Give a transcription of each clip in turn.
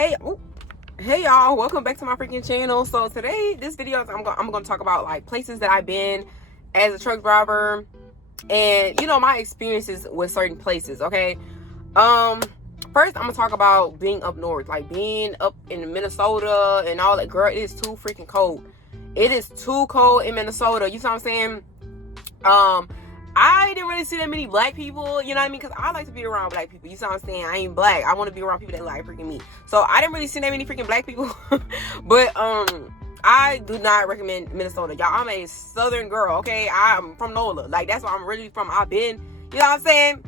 Hey y'all, welcome back to my freaking channel. So today, this video, I'm gonna talk about like places that I've been as a truck driver, and my experiences with certain places. Okay, first I'm gonna talk about being up north, like being up in Minnesota and all that. Girl, it is too freaking cold. It is too cold in Minnesota. You see what I'm saying? I didn't really see that many black people, you know what I mean? Because I like to be around black people. You see what I'm saying? I ain't black. I want to be around people that like freaking me. So I didn't really see that many freaking black people. But I do not recommend Minnesota. Y'all, I'm a southern girl, okay? I'm from NOLA. Like, that's where I'm originally from. I've been, you know what I'm saying?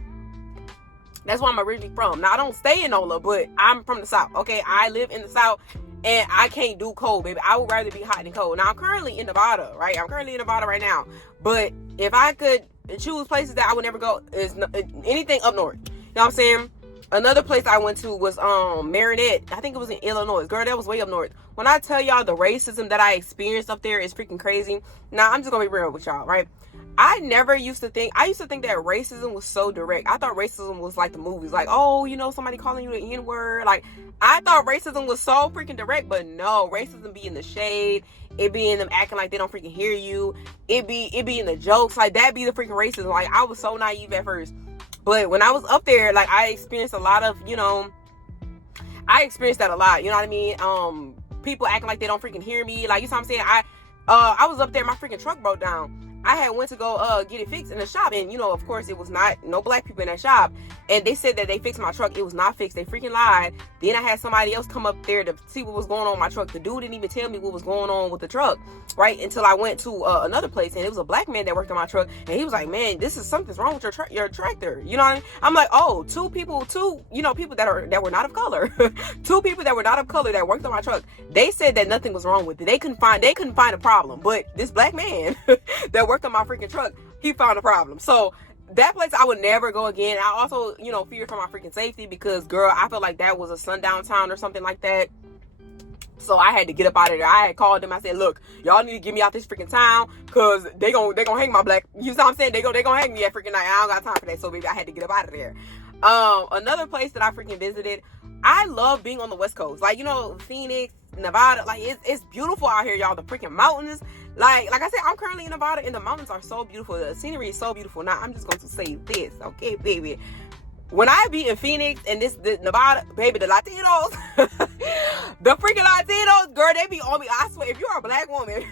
That's where I'm originally from. Now, I don't stay in NOLA, but I'm from the South, okay? I live in the South, and I can't do cold, baby. I would rather be hot than cold. Now, I'm currently in Nevada, right? I'm currently in Nevada right now. But if I could choose places that I would never go, is anything up north. You know what I'm saying? Another place I went to was Marinette. I think it was in Illinois. Girl, that was way up north. When I tell y'all the racism that I experienced up there is freaking crazy. Now, I'm just gonna be real with y'all, right? I used to think that racism was so direct. I thought racism was like the movies, like, oh, somebody calling you the N-word. Like, I thought racism was so freaking direct, but no, racism be in the shade. It be in them acting like they don't freaking hear you. It be in the jokes. Like, that be the freaking racism. Like, I was so naive at first. But when I was up there, like, I experienced a lot of, I experienced that a lot. You know what I mean? People acting like they don't freaking hear me. Like, you know what I'm saying? I was up there, my freaking truck broke down. I had went to go get it fixed in the shop, and of course it was no black people in that shop, and they said that they fixed my truck. It was not fixed. They freaking lied. Then I had somebody else come up there to see what was going on with my truck. The dude didn't even tell me what was going on with the truck, right, until I went to another place, and it was a black man that worked on my truck, and he was like, man, something's wrong with your tractor. You know what I mean? I'm like, oh, two people that were not of color. Two people that were not of color that worked on my truck. They said that nothing was wrong with it. They couldn't find a problem, but this black man that worked on my freaking truck, he found a problem. So that place I would never go again. I also, feared for my freaking safety because, girl, I felt like that was a sundown town or something like that. So I had to get up out of there. I had called them. I said, look, y'all need to get me out this freaking town because they gonna hang my black. You know what I'm saying? They gonna hang me at freaking night. I don't got time for that. So, baby, I had to get up out of there. Another place that I freaking visited, I love being on the West Coast. Like, Phoenix, Nevada. Like, it's beautiful out here, y'all. The freaking mountains. Like I said, I'm currently in Nevada, and the mountains are so beautiful. The scenery is so beautiful. Now, I'm just going to say this, okay, baby? When I be in Phoenix and the Nevada, baby, the Latinos, the freaking Latinos, girl, they be on me. I swear, if you're a black woman,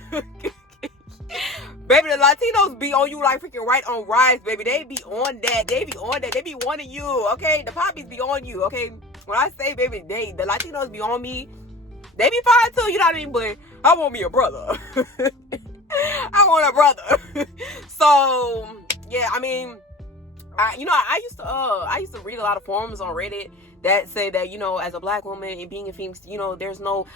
baby, the Latinos be on you like freaking right on rice, baby. They be on that. They be on that. They be wanting you, okay? The poppies be on you, okay? When I say, baby, the Latinos be on me. They be fine too, you know what I mean? But I want me a brother. I want a brother. So, yeah, I mean, I used to read a lot of forums on Reddit that say that, as a black woman and being in Phoenix, there's no,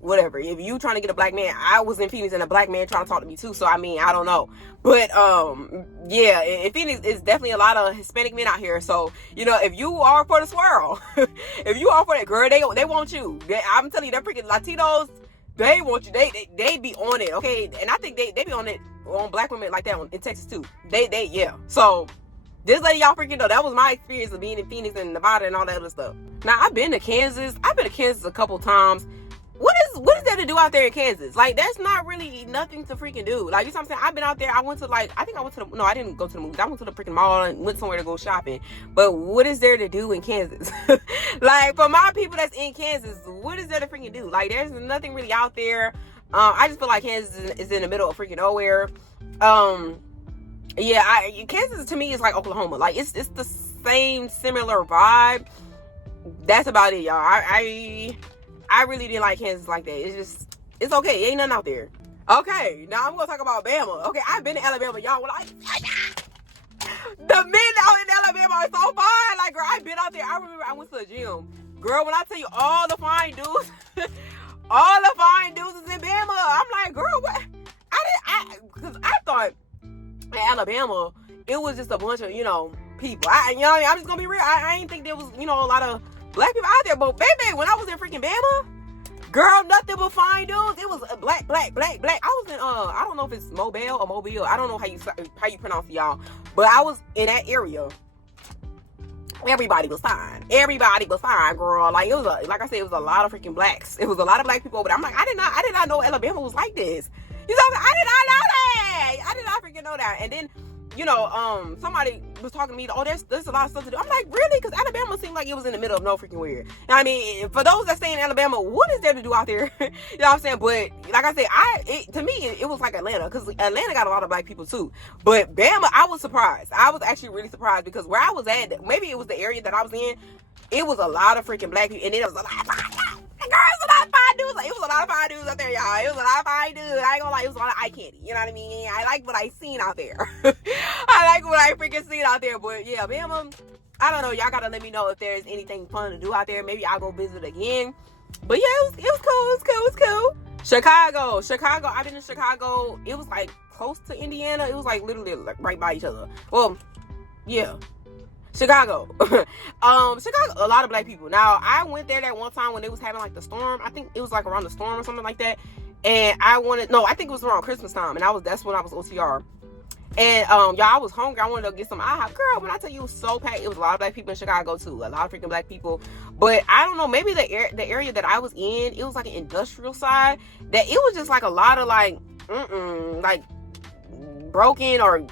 whatever. If you trying to get a black man, I was in Phoenix and a black man trying to talk to me too. So, I mean, I don't know. But, yeah, in Phoenix, it's definitely a lot of Hispanic men out here. So, if you are for the swirl, if you are for that, girl, they want you. I'm telling you, that freaking Latinos, they want you. They be on it, okay? And I think they be on it on black women like that in Texas too. Yeah. So, just letting y'all freaking know, that was my experience of being in Phoenix and Nevada and all that other stuff. Now, I've been to Kansas. I've been to Kansas a couple times. What is there to do out there in Kansas? Like, that's not really nothing to freaking do. Like, you know what I'm saying? I've been out there. I didn't go to the movies. I went to the freaking mall and went somewhere to go shopping. But what is there to do in Kansas? Like, for my people that's in Kansas, what is there to freaking do? Like, there's nothing really out there. I just feel like Kansas is in the middle of freaking nowhere. Yeah, Kansas to me is like Oklahoma. Like, it's the same similar vibe. That's about it, y'all. I really didn't like Kansas like that. It's okay. Ain't nothing out there. Okay, now I'm gonna talk about Bama. Okay, I've been to Alabama, y'all. The men out in Alabama are so fine. Like, girl, I've been out there. I remember I went to the gym. Girl, when I tell you all the fine dudes, all the fine dudes is in Bama. I'm like, girl, what? Because I thought in Alabama, it was just a bunch of, people. I'm just gonna be real. I ain't think there was, a lot of black people out there. But baby, when I was in freaking Bama, girl, nothing but fine dudes. It was black. I was in I don't know if it's Mobile or Mobile. I don't know how you pronounce it, y'all. But I was in that area. everybody was fine. Everybody was fine, girl. Like, it was like I said, it was a lot of freaking blacks. It was a lot of black people over there. I'm like, I did not know Alabama was like this. You know, I did not know that. I did not freaking know that. And then, you know, somebody was talking to me, oh, there's a lot of stuff to do. I'm like, really? Because Alabama seemed like it was in the middle of no freaking where. I mean, for those that stay in Alabama, what is there to do out there? You know what I'm saying? But like I said, to me, it was like Atlanta, because Atlanta got a lot of black people too. But Bama, I was surprised. I was actually really surprised, because where I was at, maybe it was the area that I was in, it was a lot of freaking black people, and it was a lot of fine dudes. Like, it was a lot of fine dudes out there, y'all. It was a lot of fine dudes. I ain't gonna lie, it was a lot of eye candy. You know what I mean? I like what I seen out there. I like what I freaking seen out there. But yeah, Bama, I don't know. Y'all gotta let me know if there's anything fun to do out there. Maybe I'll go visit again. But yeah, it was cool. Chicago. I've been in Chicago. It was like close to Indiana. It was like literally like right by each other. Well, yeah. Chicago, a lot of black people. Now, I went there that one time when they was having like the storm. I think it was like around the storm or something like that. And I think it was around Christmas time, and that's when I was OTR. And y'all, I was hungry. I wanted to get some IHOP. Girl, when I tell you, it was so packed. It was a lot of black people in Chicago too. A lot of freaking black people. But I don't know, maybe the area that I was in, it was like an industrial side, that it was just like a lot of like broken or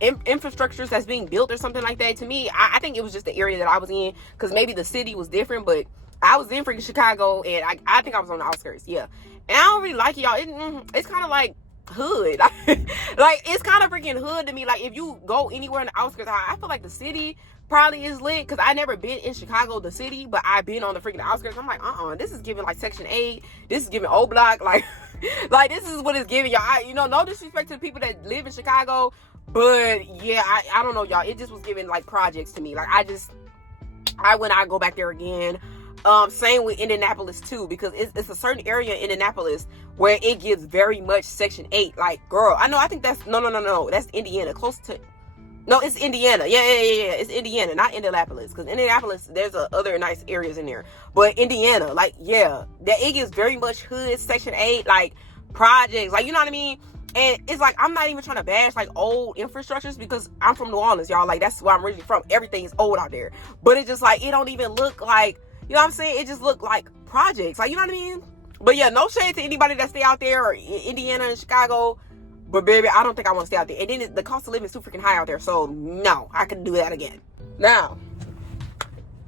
infrastructures that's being built or something like that. To me, I think it was just the area that I was in, because maybe the city was different, but I was in freaking Chicago, and I think I was on the outskirts. Yeah. And I don't really like it, y'all. It's kind of like hood. Like, it's kind of freaking hood to me. Like, if you go anywhere in the outskirts, I feel like the city probably is lit, because I never been in Chicago, the city, but I've been on the freaking outskirts. I'm like, this is giving like Section 8. This is giving O Block. Like, like, this is what it's giving, y'all. No disrespect to the people that live in Chicago, but yeah, I don't know, y'all. It just was giving like projects to me. Like, I go back there again. Same with Indianapolis too, because it's a certain area in Indianapolis where it gives very much Section 8. Like, girl, I think that's no, that's Indiana, close to. No, it's Indiana. Yeah. It's Indiana, not Indianapolis. Because Indianapolis, there's other nice areas in there. But Indiana, like, yeah, that it gives very much hood, Section 8, like projects, like, you know what I mean. And it's like, I'm not even trying to bash like old infrastructures, because I'm from New Orleans, y'all. Like, that's where I'm originally from. Everything's old out there. But it's just like, it don't even look like, you know what I'm saying? It just look like projects. Like, you know what I mean? But yeah, no shade to anybody that stay out there, or in Indiana and Chicago. But baby, I don't think I want to stay out there. And then the cost of living is too freaking high out there. So no, I couldn't do that again. Now,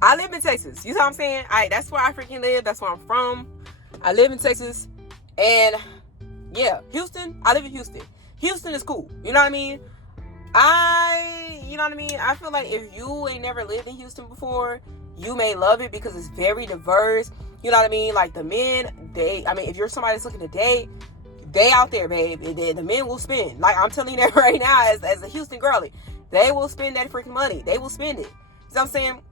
I live in Texas. You know what I'm saying? That's where I freaking live. That's where I'm from. I live in Texas. And yeah, Houston. I live in Houston. Houston is cool. You know what I mean? I feel like if you ain't never lived in Houston before, you may love it, because it's very diverse. You know what I mean? Like, the men, if you're somebody that's looking to date, they out there, babe. The men will spend. Like, I'm telling you that right now, as a Houston girlie, they will spend that freaking money. They will spend it. You know what I'm saying?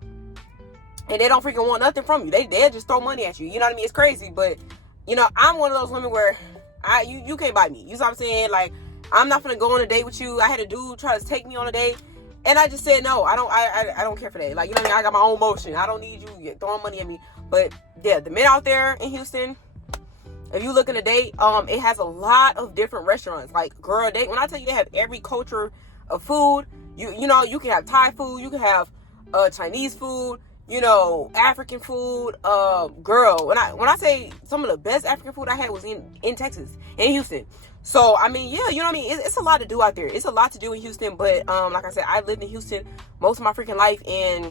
And they don't freaking want nothing from you. They'll just throw money at you. You know what I mean? It's crazy. But, I'm one of those women where you can't buy me. You know what I'm saying? Like, I'm not gonna go on a date with you. I had a dude try to take me on a date, and I just said no. I don't care for that. Like, you know what I mean? I got my own motion. I don't need you throwing money at me. But yeah, the men out there in Houston, if you looking to date, it has a lot of different restaurants. Like, girl, when I tell you they have every culture of food, you can have Thai food, you can have Chinese food, African food. Girl, when I say some of the best African food I had was in Texas, in Houston. So, I mean, yeah, you know what I mean? It's a lot to do out there. It's a lot to do in Houston. But, like I said, I've lived in Houston most of my freaking life. And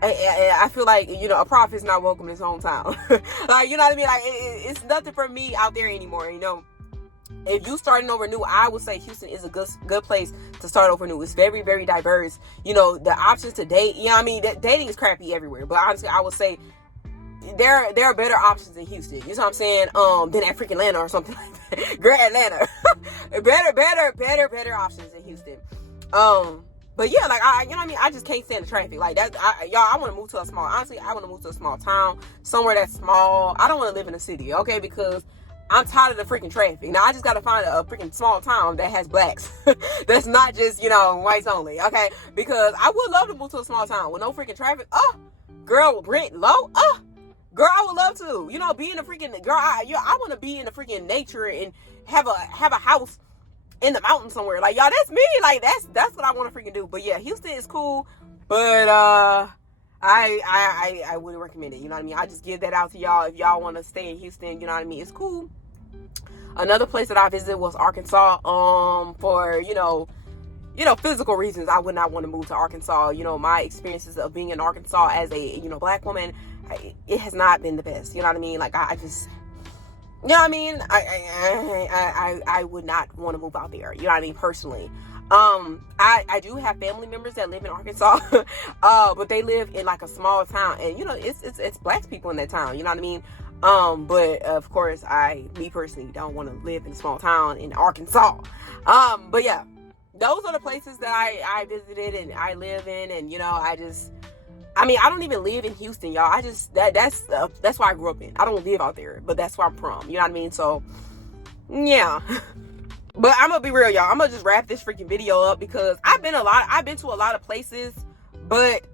I feel like, a prophet's not welcome in his hometown. Like, you know what I mean? Like, it's nothing for me out there anymore, If you starting over new, I would say Houston is a good place to start over new. It's very, very diverse. The options to date, dating is crappy everywhere. But honestly, I would say there are better options in Houston. You know what I'm saying? Than at freaking Atlanta or something like that. Great Atlanta. better options in Houston. But yeah, like, I just can't stand the traffic. Like, that, I want to move to a small, honestly, I want to move to a small town, somewhere that's small. I don't want to live in a city, okay? Because I'm tired of the freaking traffic. Now, I just got to find a freaking small town that has blacks. That's not just, whites only, okay? Because I would love to move to a small town with no freaking traffic. Oh, girl, rent low. Oh, girl, I would love to. Be in the freaking, girl, I want to be in the freaking nature and have a house in the mountains somewhere. Like, y'all, that's me. Like, that's what I want to freaking do. But yeah, Houston is cool. But I wouldn't recommend it. You know what I mean? I just give that out to y'all. If y'all want to stay in Houston, you know what I mean? It's cool. Another place that I visited was Arkansas. For physical reasons, I would not want to move to Arkansas. My experiences of being in Arkansas as a black woman, it has not been the best. You know what I mean? Like I just. You know what I mean? I would not want to move out there. You know what I mean? Personally. I do have family members that live in Arkansas, but they live in like a small town, and it's black people in that town. You know what I mean? But of course, me personally don't want to live in a small town in Arkansas. But yeah, those are the places that I visited and I live in, and I don't even live in Houston, y'all. That's where I grew up in. I don't live out there, but that's where I'm from. You know what I mean? So, yeah. But I'm gonna be real, y'all. I'm gonna just wrap this freaking video up because I've been to a lot of places, but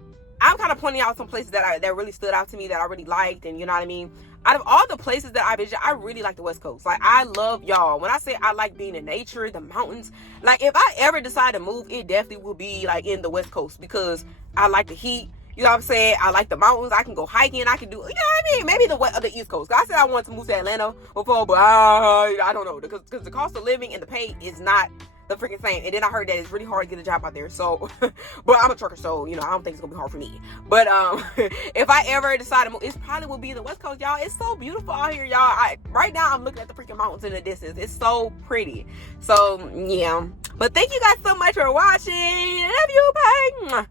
I'm kind of pointing out some places that really stood out to me that I really liked, and you know what I mean? Out of all the places that I visited, I really like the West Coast. Like, I love, y'all. When I say I like being in nature, the mountains, like, if I ever decide to move, it definitely will be, like, in the West Coast because I like the heat. You know what I'm saying? I like the mountains. I can go hiking. I can do, you know what I mean? Maybe the East Coast. I said I wanted to move to Atlanta before, but I don't know. Because the cost of living and the pay is not the freaking same. And then I heard that it's really hard to get a job out there. So, but I'm a trucker, so, I don't think it's going to be hard for me. But if I ever decide to move, it probably will be the West Coast, y'all. It's so beautiful out here, y'all. Right now, I'm looking at the freaking mountains in the distance. It's so pretty. So, yeah. But thank you guys so much for watching. I love you. Bye.